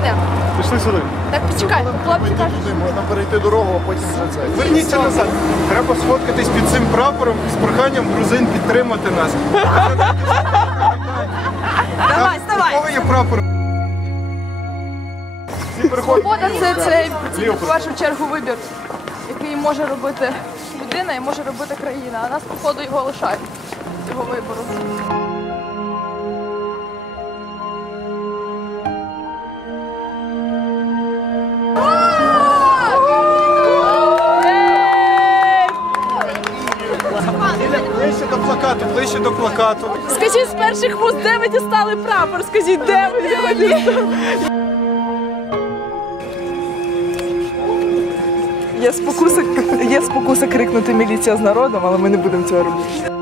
йдемо. Пішли сюди. Так почекай, хлопці кажуть. Можна перейти дорогу, а потім вже це. Верніться назад. Треба сфоткатись під цим прапором з проханням грузин підтримати нас. Давай, вставай. Такого є прапор. Всі переходять. Свобода це, це, це в першу чергу вибір, який може робити людина і може робити країна. А нас, походу, його лишають, цього вибору. Ближче до плакату, ближче до плакату. Скажіть з перших вуст, де ви дістали прапор? Скажіть, де ви його дістали? Є спокуса, є спокуса крикнути міліція з народом, але ми не будемо цього робити.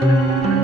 you